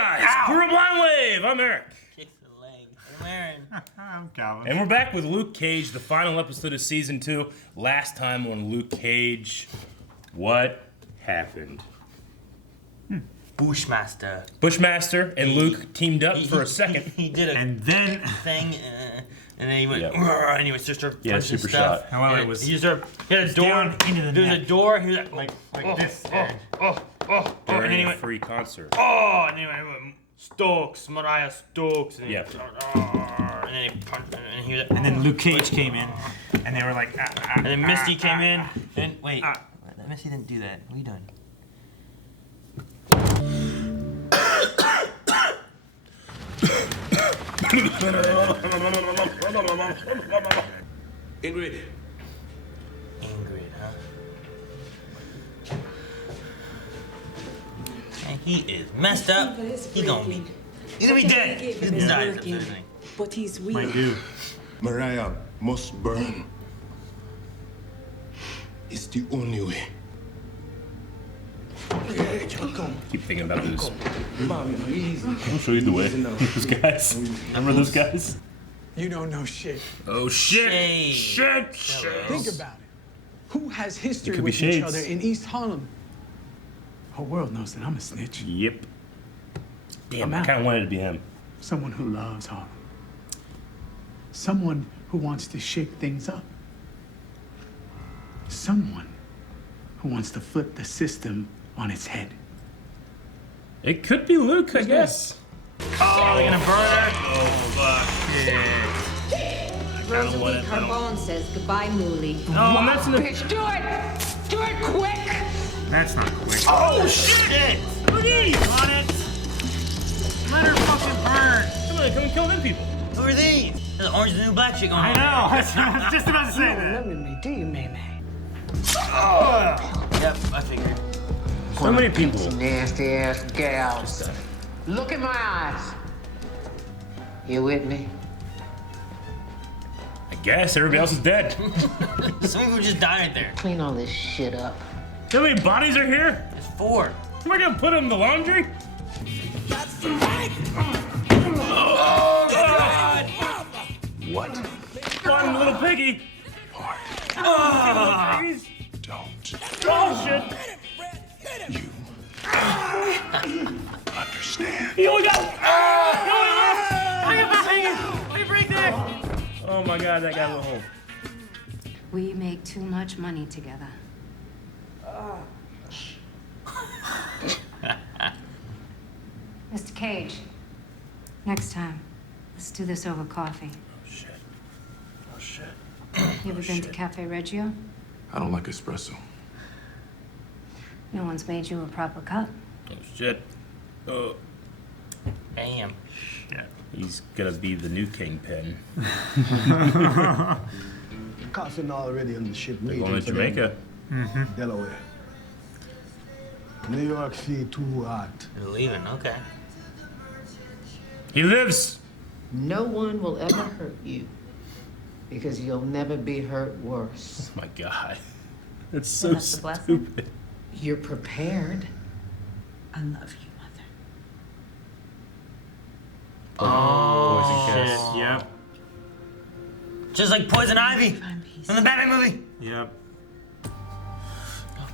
guys? We're a Blind Wave. I'm Eric. Kicks the leg. I'm Aaron. I'm Calvin. And we're back with Luke Cage, the final episode of season 2. Last time on Luke Cage, what happened? Bushmaster and Luke teamed up for a second. He did a And then thing, and then he went, and he was just super shot. However, it was he had a door down into the There was a neck. door. He was like this. and then During he a went, free concert. and then he went, Stokes, Mariah Stokes, and Yep. And then he punched, and he was, And then Luke Cage came in, and they were like, and then Misty came in, and wait, Misty didn't do that. What are you doing? Ingrid, huh? And he is messed up. He's gonna be dead. He's gonna die. But he's weak. my dude. Mariah must burn. It's the only way. Keep thinking about those. Easy. I'll show you the way. Those guys. Remember those guys? You don't know shit. Oh shit! Shade. Shit! Think about it. Who has history could be with each Shades. other in East Harlem? Whole world knows that I'm a snitch. Yep. Damn, I'm I out. kind of wanted it to be him. Someone who loves Harlem. Someone who wants to shake things up. Someone who wants to flip the system on its head. It could be Luke, I guess. Oh, they're gonna burn her. Oh fuck! Rosalie Carbone says goodbye, Mooly. Oh, that's in the. Bitch, do it! Do it quick! That's not quick. Oh shit! Boogie on it. Let her fucking burn. Come on, come and kill them people. Who are these? There's Orange is the New Black shit going on. I know. I was just about to say that. Remember me, do you, May? Yep, I figured. So many people. Nasty ass gals. Look in my eyes. You with me? I guess everybody else is dead. Some people just died right there. Clean all this shit up. How many bodies are here? There's 4. Am I gonna put them in the laundry? What? One little piggy. Don't. Oh shit! You understand. He only got. He only lost. Look right there. Oh my god, that got a little hole. We make too much money together. Mr. Cage, next time, let's do this over coffee. Oh shit. You ever been to Cafe Reggio? I don't like espresso. No one's made you a proper cup. Oh shit. Oh. Damn. Yeah. He's gonna be the new kingpin. Carson already on the ship. They're going to Jamaica. Delaware. New York City too hot. They're leaving, okay. He lives. No one will ever hurt you because you'll never be hurt worse. Oh my god. That's so that's the blessing? stupid. You're prepared. I love you, Mother. Oh, Shit. Yep. just like Poison Ivy Find peace. from the Batman movie. Yep.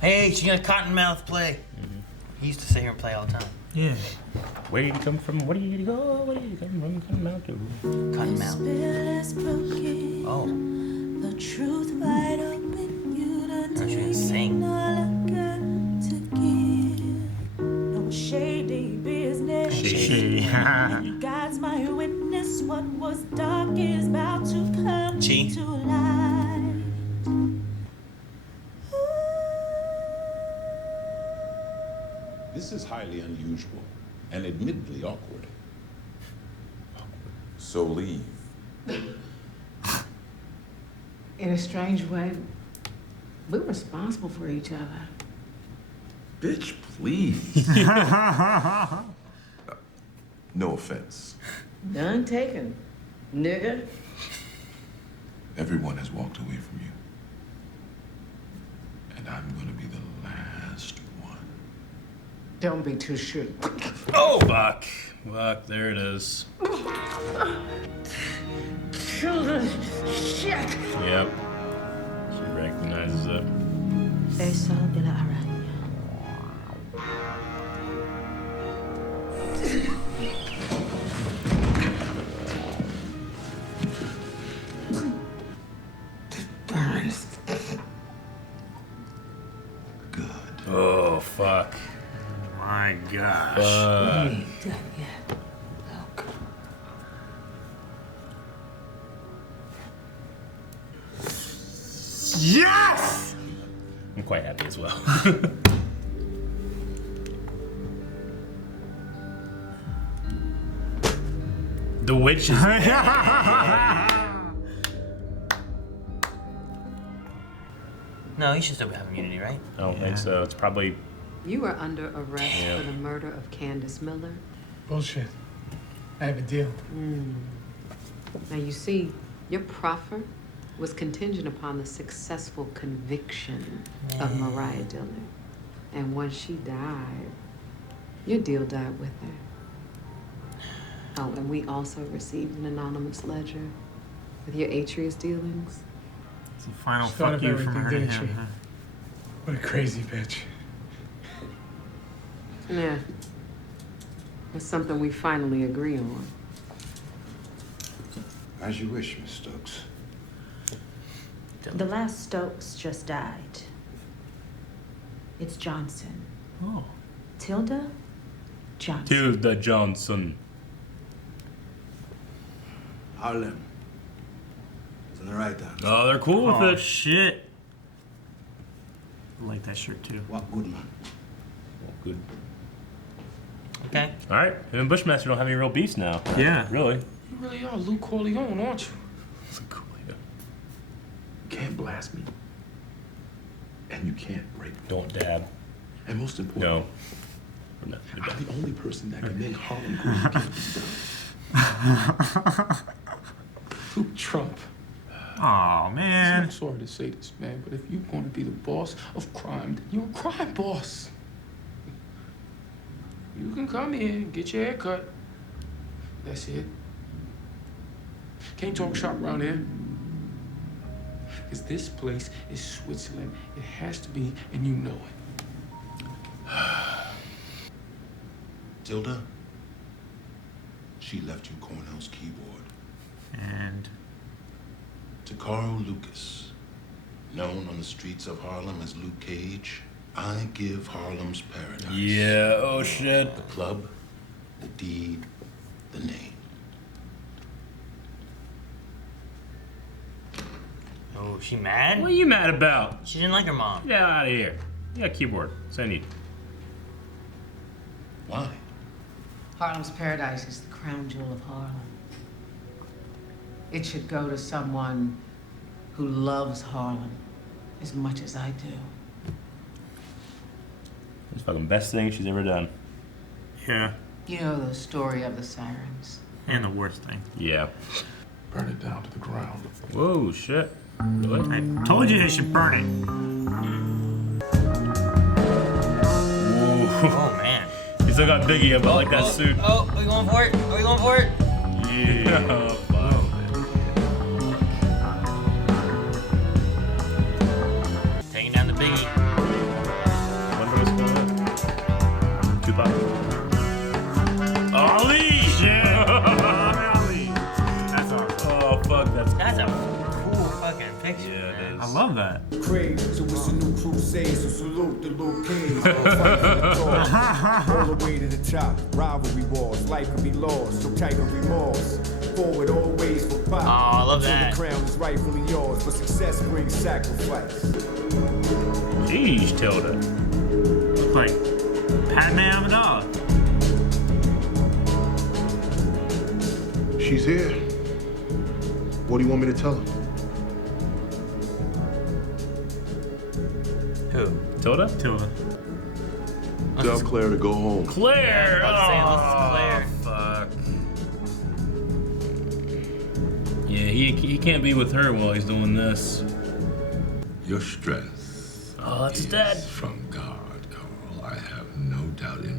Hey, she's gonna Cottonmouth play. He used to sit here and play all the time. Yeah. Where did you come from? Where did you go? Where did you come from? Come out to. Cottonmouth. Oh. The truth wide open, you done Aren't you gonna sing? all I got to give. No shady business. She. God's my witness. What was dark is about to come Chi. to light. This is highly unusual and admittedly awkward. So leave. In a strange way, we're responsible for each other. Bitch, please. No offense. None taken, nigga. Everyone has walked away from you. And I'm gonna be the last one. Don't be too sure. Oh, fuck. Fuck, there it is. Children, shit! Yep. She recognizes it. Eso de la araña. Oh, fuck. My gosh. Fuck. Yes! I'm quite happy as well. The witch is No, you should still have immunity, right? I don't think so. It's probably You are under arrest Damn. for the murder of Candace Miller. Bullshit. I have a deal. Now, you see, your proffer was contingent upon the successful conviction of Marietta Dillard. And once she died, your deal died with her. Oh, and we also received an anonymous ledger with your Atreus dealings. It's a final She thought fuck of you from everything, her to didn't him. she? Huh? What a crazy bitch. Yeah. It's something we finally agree on. As you wish, Miss Stokes. The last Stokes just died. It's Johnson. Oh. Tilda Johnson. Tilda Johnson. Harlem. It's on the right hand. Oh, they're cool with Oh, it. shit. I like that shirt, too. What good man? Good. Okay. All right. Him and Bushmaster don't have any real beefs now. Yeah. Really? You really are Luke Corleone, aren't you? It's a cool idea. You can't blast me. And you can't break me. Don't dab. And most important, No. We're not- I'm the only person that can make Harlem great. Luke Trump. Oh, man. I'm sorry to say this, man, but if you're going to be the boss of crime, then you're a crime boss. You can come here, get your hair cut. That's it. Can't talk shop around here. Because this place is Switzerland. It has to be, and you know it. Tilda, she left you Cornell's keyboard. And To Carl Lucas, known on the streets of Harlem as Luke Cage, I give Harlem's paradise. Yeah. Oh shit. The club, the deed, the name. Oh, she mad? What are you mad about? She didn't like her mom. Get out of here. Yeah, keyboard. So I need. Why? Harlem's Paradise is the crown jewel of Harlem. It should go to someone who loves Harlem as much as I do. It's the fucking best thing she's ever done. yeah. You know the story of the sirens. And the worst thing. Yeah. Burn it down to the ground. Whoa, shit. Really? I told you they should burn it. Whoa. Oh, man. You still got Biggie about like that suit. Oh, are we going for it? Are we going for it? Yeah. Oh, fuck. Taking down the biggie. Wonder what's going on. Tupac. Ali! Yeah. Ali. That's awesome. Oh, fuck. That's a cool fucking picture, Yeah, it man. is. I love that. Crave, so it's a new crusade, so salute the Luke Cage. Fight for the cause. All the way to the top, rivalry wars, life could be lost, no type of remorse. Forward always for pop. Oh, I love Till that. the crown is rightfully yours, but success brings sacrifice. Jeez, Tilda. Look like Padme Amidala. She's here. What do you want me to tell her? Who? Tilda? Tilda. Tell Claire to go home. Claire! I was about to say, Fuck. Yeah, he can't be with her while he's doing this. Your strength Oh, that's is dead. from God, Carl. I have no doubt in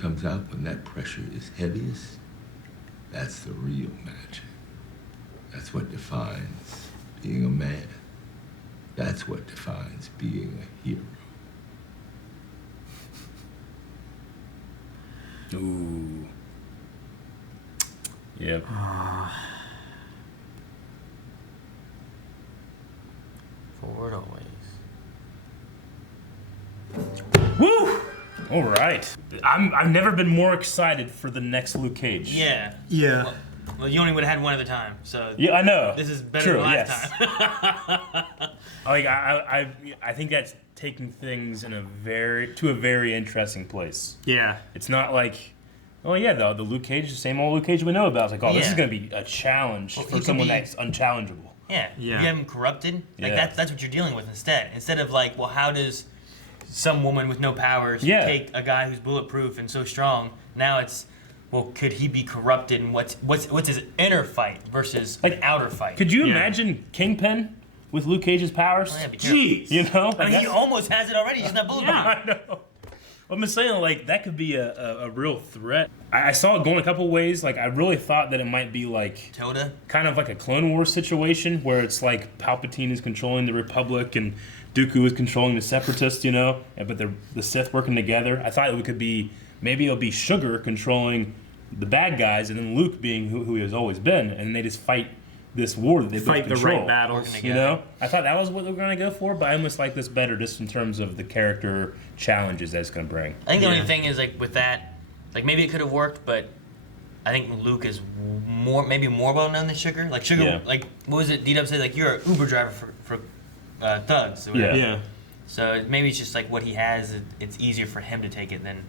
comes out when that pressure is heaviest, that's the real magic. That's what defines being a man. That's what defines being a hero. Ooh. Yep. Forward always. Woo! All right. I've never been more excited for the next Luke Cage. Yeah. Yeah. Well, you only would have had one at a time, so. Yeah, I know. This is better True, than last yes. time. Like I think that's taking things in a very interesting place. Yeah. It's not like, oh yeah, the Luke Cage, the same old Luke Cage we know about. It's like, oh, this is gonna be a challenge for someone that's unchallengeable. Yeah. You have him corrupted. Like Yeah. that's what you're dealing with instead. Instead of like, well, how does some woman with no powers take a guy who's bulletproof and so strong? Now it's, well, could he be corrupted, and what's his inner fight versus an outer fight? Could you imagine Kingpin with Luke Cage's powers? Oh, yeah, be careful. Jeez, you know? I mean, he almost has it already. He's not bulletproof. I know. I'm just saying, like, that could be a real threat. I saw it going a couple ways. Like, I really thought that it might be like Tilda, kind of like a Clone Wars situation where it's like Palpatine is controlling the Republic and Dooku is controlling the Separatists, you know, but the Sith working together. I thought it could be, maybe it'll be Sugar controlling the bad guys and then Luke being who he has always been, and they just fight this war that they fight the right battles. You know, I thought that was what they were going to go for, but I almost like this better just in terms of the character challenges that it's going to bring. I think the only thing is like with that, like maybe it could have worked, but I think Luke is maybe more well known than Sugar. Like Sugar, like what was it? D-Dub said like you're an Uber driver for thugs. Or whatever. Yeah. So maybe it's just like what he has. It's easier for him to take it than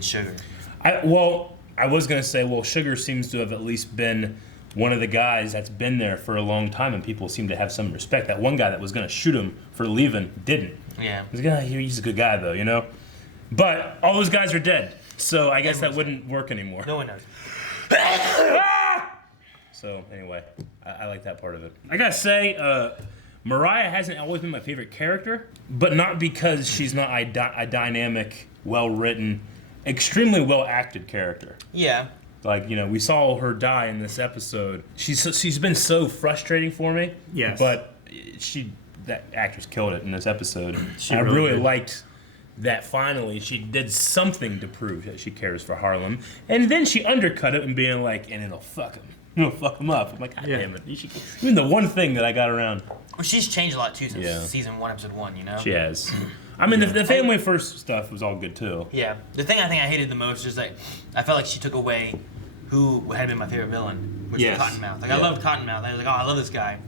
Sugar. I was going to say, well, Sugar seems to have at least been one of the guys that's been there for a long time, and people seem to have some respect. That one guy that was going to shoot him for leaving didn't. Yeah. He's a good guy, though, you know? But all those guys are dead, so I guess that wouldn't work anymore. No one knows. So, anyway, I like that part of it. I gotta say, Mariah hasn't always been my favorite character, but not because she's not a dynamic, well-written, extremely well-acted character. Yeah. Like, you know, we saw her die in this episode. She's been so frustrating for me. Yes. But that actress killed it in this episode. I really really did. liked that finally she did something to prove that she cares for Harlem. And then she undercut it and being like, and it'll fuck him. It'll fuck him up. I'm like, God damn it. Even the one thing that I got around. Well, she's changed a lot too since season 1, episode 1, you know? She has. I mean, the family first stuff was all good too. Yeah. The thing I think I hated the most is like, I felt like she took away who had been my favorite villain, which was Cottonmouth. Like, I loved Cottonmouth. I was like, oh, I love this guy.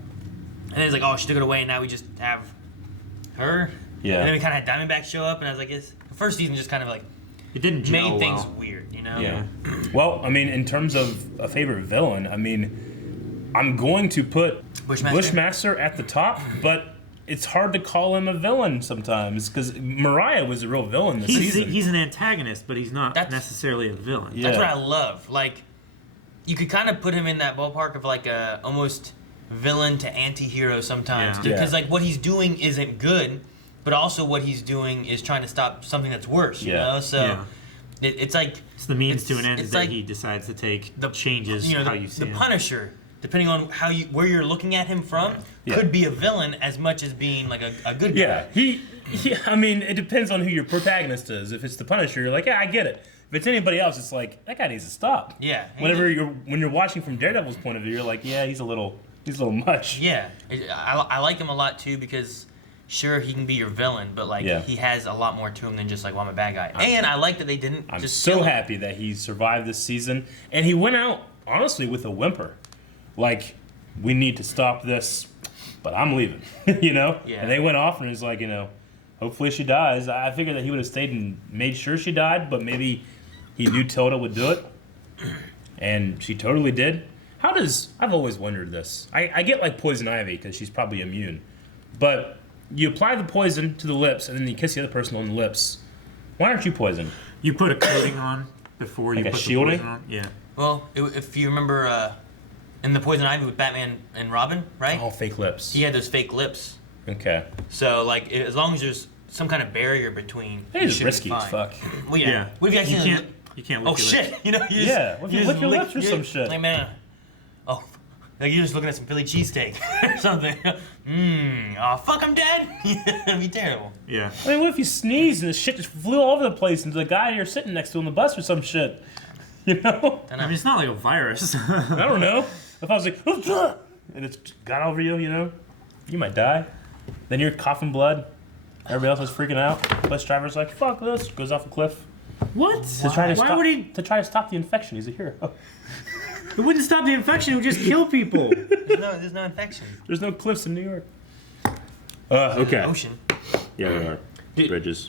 And then it's like, oh, she took it away, and now we just have her. Yeah. And then we kind of had Diamondback show up, and I was like, the first season just kind of like, it didn't made things weird, you know? Yeah. Well, I mean, in terms of a favorite villain, I mean, I'm going to put Bushmaster at the top, but it's hard to call him a villain sometimes because Mariah was a real villain this season. He's an antagonist, but he's not necessarily a villain. That's what I love. Like, you could kind of put him in that ballpark of like a almost villain to anti-hero sometimes. Yeah. Because like what he's doing isn't good, but also what he's doing is trying to stop something that's worse, you know? So it's like... It's the means to an end is that like he decides to take changes how you see the him. Punisher, depending on where you're looking at him from, could be a villain as much as being like a good guy. Yeah, I mean, it depends on who your protagonist is. If it's the Punisher, you're like, yeah, I get it. If it's anybody else, it's like, that guy needs to stop. Yeah. When you're watching from Daredevil's point of view, you're like, yeah, he's a little much. Yeah, I like him a lot too because sure he can be your villain, but like he has a lot more to him than just like, well, I'm a bad guy. And I like that they didn't. I'm so happy that he survived this season, and he went out honestly with a whimper, like, we need to stop this, but I'm leaving, you know. Yeah. And they went off, and he's like, you know, hopefully she dies. I figured that he would have stayed and made sure she died, but maybe he knew Tilda would do it, and she totally did. I've always wondered this. I get like poison ivy because she's probably immune, but you apply the poison to the lips and then you kiss the other person on the lips. Why aren't you poisoned? You put a coating on before you like put a shielding? the poison on. Yeah. Well, if you remember in the Poison Ivy with Batman and Robin, right? Oh, fake lips. He had those fake lips. Okay. So like as long as there's some kind of barrier between. It is risky as fuck. Well, yeah. What if you accidentally? You can't. Oh shit! You know. You just, what if you lick your lips or some shit? Like man. Oh. Like you're just looking at some Philly cheesesteak or something. Oh fuck, I'm dead. That'd be terrible. Yeah. I mean, what if you sneezed and the shit just flew all over the place into the guy you're sitting next to on the bus or some shit? You know? I mean, it's not like a virus. I don't know. If I was like, and it's got over you, you know, you might die. Then you're coughing blood. Everybody else is freaking out. Bus driver's like, fuck this. Goes off a cliff. What? Why would he? To try to stop the infection. He's a hero. It wouldn't stop the infection. It would just kill people. There's no infection. There's no cliffs in New York. Okay. Ocean. Yeah, there are. Dude, bridges.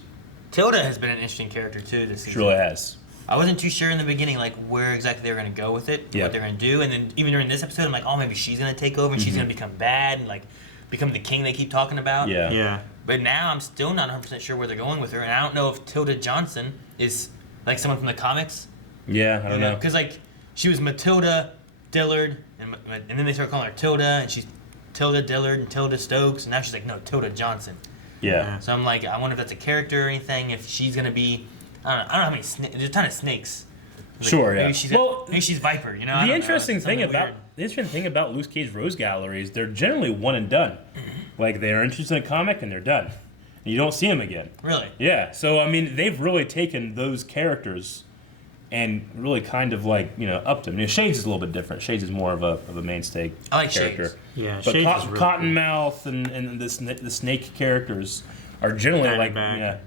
Tilda has been an interesting character too this season. She really has. I wasn't too sure in the beginning, like where exactly they were going to go with it, what they're going to do, and then even during this episode, I'm like, oh, maybe she's going to take over and she's going to become bad and like become the king they keep talking about. Yeah. But now I'm still not 100% sure where they're going with her, and I don't know if Tilda Johnson is like someone from the comics. Yeah, I don't know. Because like she was Matilda Dillard, and then they started calling her Tilda, and she's Tilda Dillard and Tilda Stokes, and now she's like, no, Tilda Johnson. Yeah. So I'm like, I wonder if that's a character or anything, if she's going to be, I don't know how many there's a ton of snakes. Like, sure, maybe she's Viper, you know? The interesting thing about Luke Cage Rose Gallery is they're generally one and done. Like, they're interested in a comic and they're done. And you don't see them again. Really? Yeah. So, I mean, they've really taken those characters and really kind of like, you know, upped them. You know, Shades is a little bit different. Shades is more of a mainstay I like character. Shades. Yeah, but Shades is really Cottonmouth and the snake characters are generally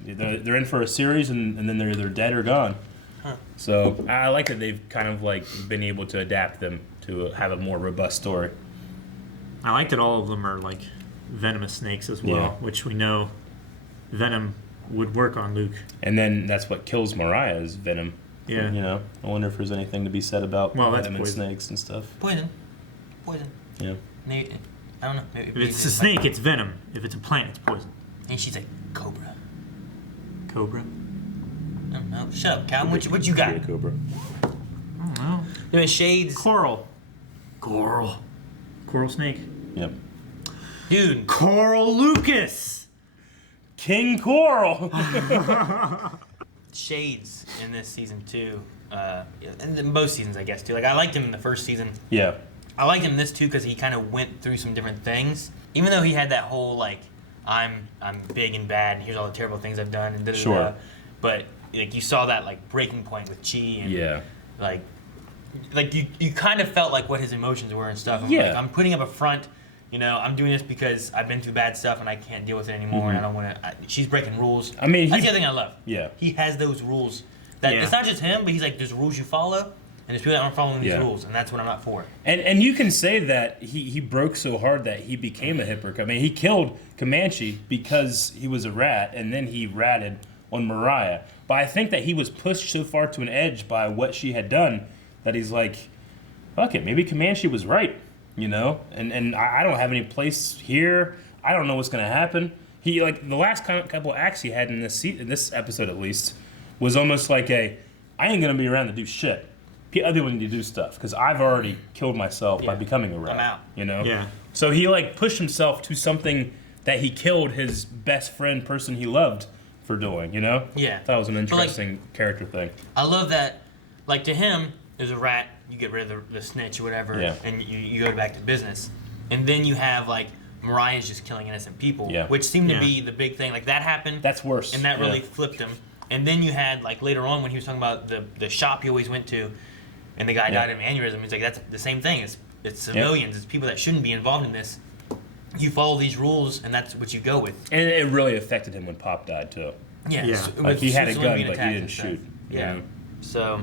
they're in for a series and then they're either dead or gone. Huh. So I like that they've kind of like been able to adapt them to have a more robust story. I like that all of them are like venomous snakes as well, which we know venom would work on Luke. And then that's what kills Mariah is venom. Yeah. You know, I wonder if there's anything to be said about venom and snakes and stuff. Poison. Yeah. Maybe, I don't know. Maybe if it's a snake, it's venom. If it's a plant, it's poison. And she's like, Cobra. Cobra? I don't know. Shut up, Calvin. What you got? Yeah, Cobra. I don't know. Doing Shades. Coral snake. Yep. Dude. Coral Lucas. King Coral. Shades in this season too, and in both seasons I guess too. Like I liked him in the first season. Yeah. I like him in this too because he kind of went through some different things. Even though he had that whole like, I'm big and bad, and here's all the terrible things I've done, and da-da-da. Sure. But like you saw that like breaking point with Chi, and like you kind of felt like what his emotions were and stuff. Like, I'm putting up a front. You know, I'm doing this because I've been through bad stuff and I can't deal with it anymore, and I don't want to. She's breaking rules. I mean, that's the other thing I love. Yeah. He has those rules. That it's not just him, but he's like, there's rules you follow, and there's people that aren't following these rules, and that's what I'm not for. And you can say that he broke so hard that he became a hypocrite. I mean, he killed Comanche because he was a rat, and then he ratted on Mariah. But I think that he was pushed so far to an edge by what she had done that he's like, fuck it, maybe Comanche was right. You know, and I don't have any place here. I don't know what's gonna happen. He like the last couple acts he had in this episode at least was almost like I ain't gonna be around to do shit. Other people need to do stuff because I've already killed myself by becoming a rat. I'm out. You know. Yeah. So he like pushed himself to something that he killed his best friend, person he loved, for doing. You know. Yeah. That was an interesting character thing. I love that. Like to him, there's a rat. You get rid of the snitch or whatever, and you go back to business. And then you have, like, Mariah's just killing innocent people, which seemed to be the big thing. Like, that happened. That's worse. And that really flipped him. And then you had, like, later on when he was talking about the shop he always went to, and the guy died of an aneurysm, he's like, that's the same thing. It's civilians. It's people that shouldn't be involved in this. You follow these rules, and that's what you go with. And it really affected him when Pop died, too. Yeah. Like, he had a gun, but he didn't shoot. Yeah. You know? So...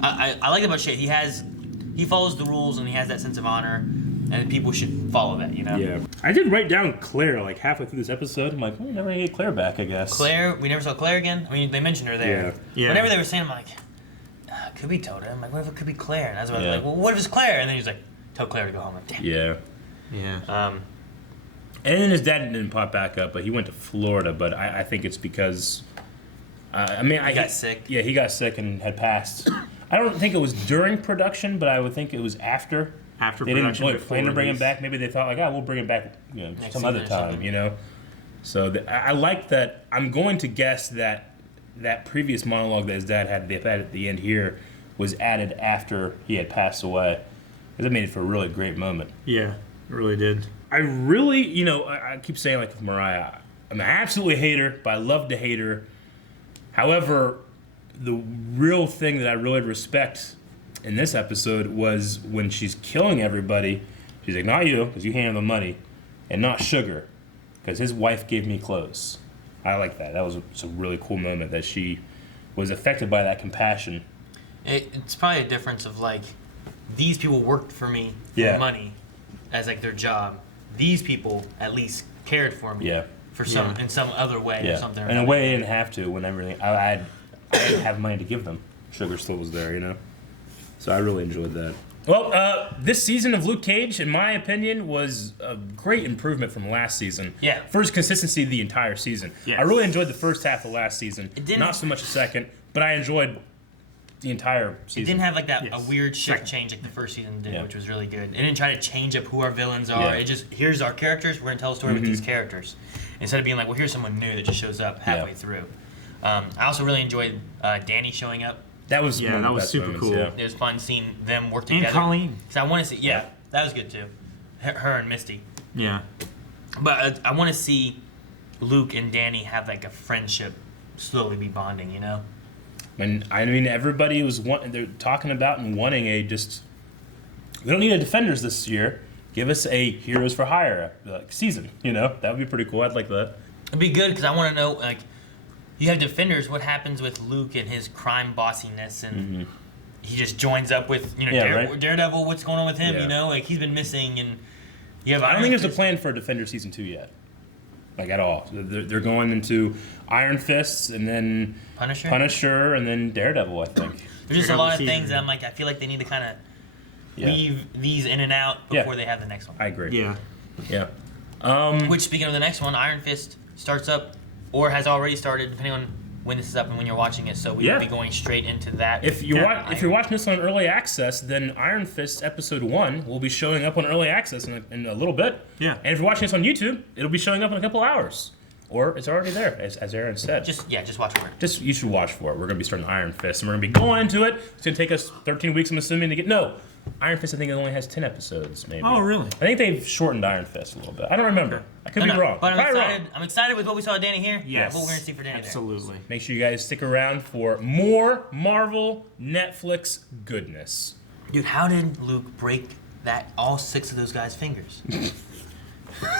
I like about Shade. He follows the rules and he has that sense of honor, and people should follow that. You know. Yeah. I did write down Claire like halfway through this episode. I'm like, we're never gonna get Claire back, I guess. Claire, we never saw Claire again. I mean, they mentioned her there. Yeah. Whenever they were saying, I'm like, could be Tilda. I'm like, what if it could be Claire? And that's why I was like, well, what if it's Claire? And then he's like, tell Claire to go home. I'm like, damn. Yeah. And then his dad didn't pop back up, but he went to Florida. But I think it's because, he got sick. Yeah, he got sick and had passed. I don't think it was during production, but I would think it was after. After they production, didn't really plan to bring him back. Maybe they thought like, we'll bring him back, you know, some other time, you know. So I like that. I'm going to guess that previous monologue that his dad had at the end here was added after he had passed away. Because it made it for a really great moment. Yeah, it really did. I really, I keep saying like with Mariah, I absolutely hate her, but I love to hate her. However, the real thing that I really respect in this episode was when she's killing everybody. She's like, not you, because you handle the money, and not Sugar, because his wife gave me clothes. I like that. That was a really cool moment that she was affected by that compassion. It's probably a difference of like, these people worked for me for money as like their job. These people at least cared for me for in some other way or something. In a way, I didn't have to when everything. I didn't have money to give them. Sugar still was there, So I really enjoyed that. Well, this season of Luke Cage, in my opinion, was a great improvement from last season. Yeah. First consistency of the entire season. Yes. I really enjoyed the first half of last season. Not so much the second, but I enjoyed the entire season. It didn't have like that a weird shift change like the first season did, which was really good. It didn't try to change up who our villains are. It just, here's our characters, we're going to tell a story with these characters. Instead of being like, well, here's someone new that just shows up halfway through. I also really enjoyed Danny showing up. That was that was super cool. It was fun seeing them work together. And Colleen. Because I want to see, that was good too. Her and Misty. Yeah. But I want to see Luke and Danny have like a friendship slowly be bonding, And I mean, everybody was they're talking about and wanting we don't need a Defenders this year. Give us a Heroes for Hire season, That would be pretty cool. I'd like that. It'd be good because I want to know, like, you have Defenders, what happens with Luke and his crime bossiness, and he just joins up with, Daredevil, what's going on with him, Like, he's been missing, and you have I don't think there's a plan for Defender Season 2 yet. Like, at all. They're going into Iron Fists, and then Punisher, and then Daredevil, I think. There's just a lot of things that I'm like, I feel like they need to kind of weave these in and out before they have the next one. I agree. Yeah. Which, speaking of the next one, Iron Fist starts up, or has already started, depending on when this is up and when you're watching it, so we will be going straight into that. If you're watching this on Early Access, then Iron Fist Episode 1 will be showing up on Early Access in a little bit. Yeah. And if you're watching this on YouTube, it'll be showing up in a couple hours. Or it's already there, as Aaron said. Just watch for it. You should watch for it. We're going to be starting Iron Fist, and we're going to be going into it. It's going to take us 13 weeks, I'm assuming, to get... No, Iron Fist, I think it only has 10 episodes, maybe. Oh, really? I think they've shortened Iron Fist a little bit. I don't remember. I could be wrong. But I'm excited with what we saw Danny here. Yes. What we're going to see for Danny Absolutely. there. Make sure you guys stick around for more Marvel Netflix goodness. Dude, how did Luke break all 6 of those guys' fingers?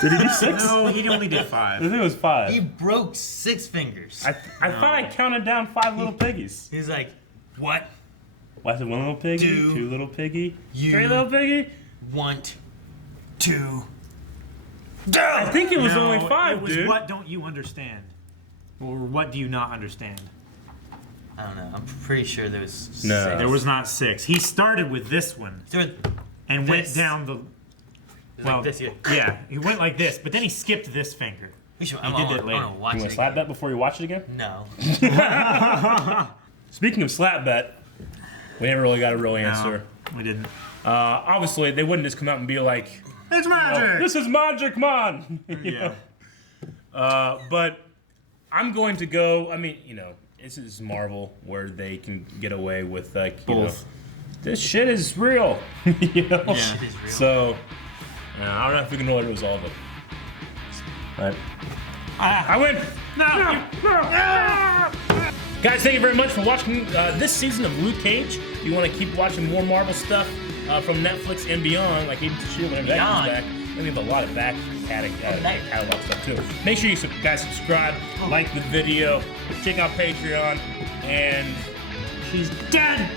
Did he do 6? No, he only did 5. I think it was 5. He broke 6 fingers. I thought I counted down 5 little piggies. He's like, what? Was it 1 little piggy, 2 little piggy, 3 little piggy? Want to go? I think it was only 5, it was dude. What don't you understand? Or what do you not understand? I don't know. I'm pretty sure there was 6. No. There was not 6. He started with this one and went down the... Well, like this, yeah, he went like this, but then he skipped this finger. He did that later. You want to slap bet before you watch it again? No. Speaking of slap bet, we never really got a real answer. No, we didn't. Obviously, they wouldn't just come out and be like, "It's magic! This is magic, man!" Yeah. But I'm going to go. I mean, this is Marvel, where they can get away with both. This shit is real. Yeah. Shit is real. So. I don't know if we can really resolve it. But I win! No! Guys, thank you very much for watching this season of Luke Cage. If you want to keep watching more Marvel stuff from Netflix and beyond, like Agents of S.H.I.E.L.D. whenever that comes back, and we have a lot of back catalog stuff too. Make sure you guys subscribe, like the video, check out Patreon, and she's dead!